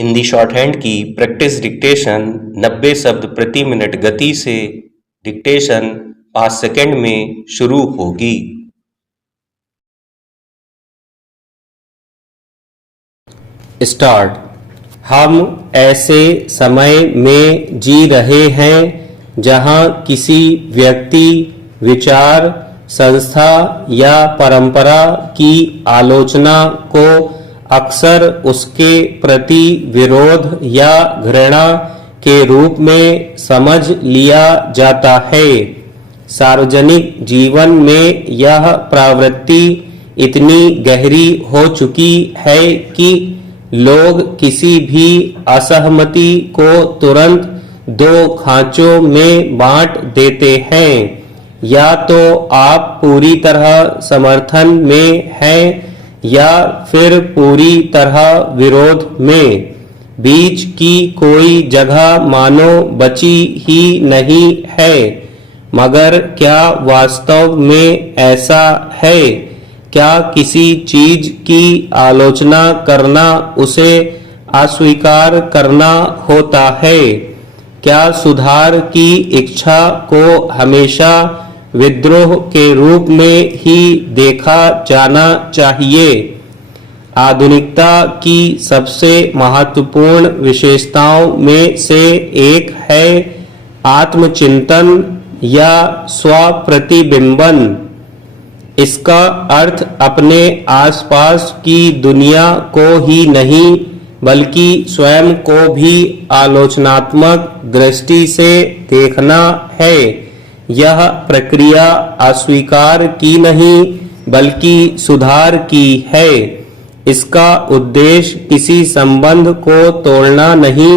Hindi short hand की practice dictation 90 शब्द प्रति मिनट गति से डिक्टेशन 5 सेकंड में शुरू होगी। स्टार्ट। हम ऐसे समय में जी रहे हैं जहां किसी व्यक्ति, विचार, संस्था या परंपरा की आलोचना को अक्सर उसके प्रति विरोध या घृणा के रूप में समझ लिया जाता है। सार्वजनिक जीवन में यह प्रवृत्ति इतनी गहरी हो चुकी है कि लोग किसी भी असहमति को तुरंत दो खांचों में बांट देते हैं। या तो आप पूरी तरह समर्थन में हैं या फिर पूरी तरह विरोध में। बीच की कोई जगह मानो बची ही नहीं है। मगर क्या वास्तव में ऐसा है? क्या किसी चीज की आलोचना करना उसे अस्वीकार करना होता है? क्या सुधार की इच्छा को हमेशा विद्रोह के रूप में ही देखा जाना चाहिए? आधुनिकता की सबसे महत्वपूर्ण विशेषताओं में से एक है आत्मचिंतन या स्वप्रतिबिंबन। इसका अर्थ अपने आसपास की दुनिया को ही नहीं बल्कि स्वयं को भी आलोचनात्मक दृष्टि से देखना है। यह प्रक्रिया अस्वीकार की नहीं बल्कि सुधार की है। इसका उद्देश्य किसी संबंध को तोड़ना नहीं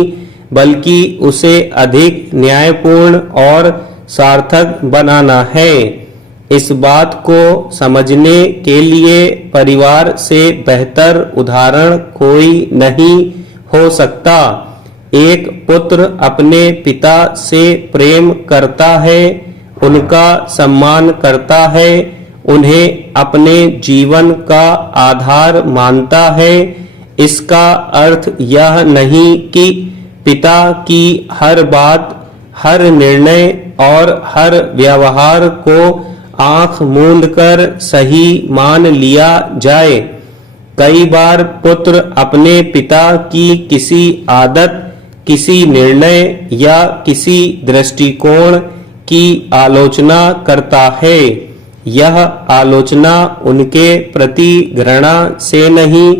बल्कि उसे अधिक न्यायपूर्ण और सार्थक बनाना है। इस बात को समझने के लिए परिवार से बेहतर उदाहरण कोई नहीं हो सकता। एक पुत्र अपने पिता से प्रेम करता है, उनका सम्मान करता है, उन्हें अपने जीवन का आधार मानता है। इसका अर्थ यह नहीं कि पिता की हर बात, हर निर्णय और हर व्यवहार को आंख मूंद कर सही मान लिया जाए। कई बार पुत्र अपने पिता की किसी आदत, किसी निर्णय या किसी दृष्टिकोण की आलोचना करता है। यह आलोचना उनके प्रति घृणा से नहीं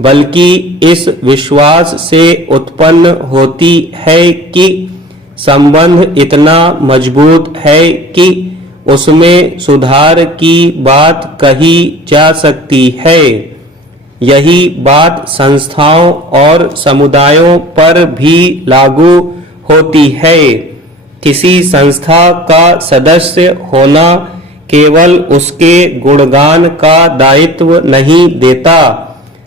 बल्कि इस विश्वास से उत्पन्न होती है कि संबंध इतना मजबूत है कि उसमें सुधार की बात कही जा सकती है। यही बात संस्थाओं और समुदायों पर भी लागू होती है। किसी संस्था का सदस्य होना केवल उसके गुणगान का दायित्व नहीं देता।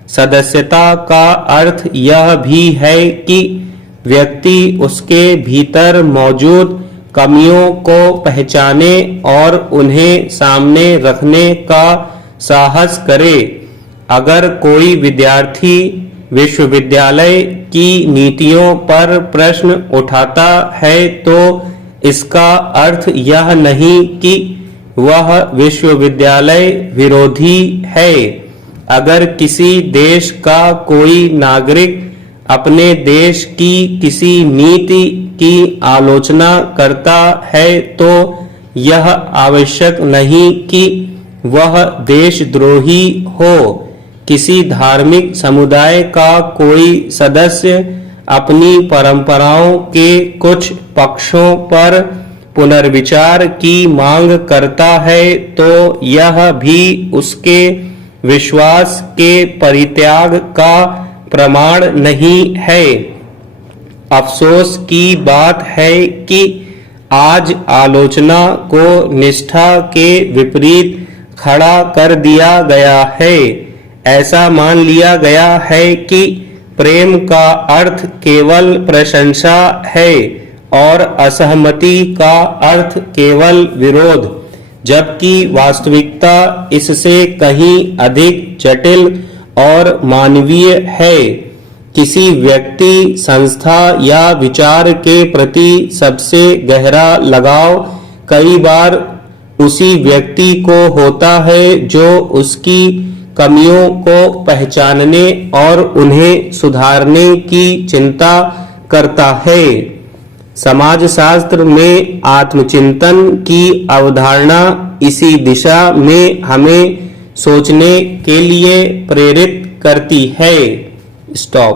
सदस्यता का अर्थ यह भी है कि व्यक्ति उसके भीतर मौजूद कमियों को पहचाने और उन्हें सामने रखने का साहस करे। अगर कोई विद्यार्थी विश्वविद्यालय की नीतियों पर प्रश्न उठाता है तो इसका अर्थ यह नहीं कि वह विश्वविद्यालय विरोधी है। अगर किसी देश का कोई नागरिक अपने देश की किसी नीति की आलोचना करता है तो यह आवश्यक नहीं कि वह देशद्रोही हो। किसी धार्मिक समुदाय का कोई सदस्य अपनी परंपराओं के कुछ पक्षों पर पुनर्विचार की मांग करता है तो यह भी उसके विश्वास के परित्याग का प्रमाण नहीं है। अफसोस की बात है कि आज आलोचना को निष्ठा के विपरीत खड़ा कर दिया गया है। ऐसा मान लिया गया है कि प्रेम का अर्थ केवल प्रशंसा है और असहमति का अर्थ केवल विरोध, जबकि वास्तविकता इससे कहीं अधिक जटिल और मानवीय है। किसी व्यक्ति, संस्था या विचार के प्रति सबसे गहरा लगाव कई बार उसी व्यक्ति को होता है जो उसकी कमियों को पहचानने और उन्हें सुधारने की चिंता करता है। समाजशास्त्र में आत्मचिंतन की अवधारणा इसी दिशा में हमें सोचने के लिए प्रेरित करती है। स्टॉप।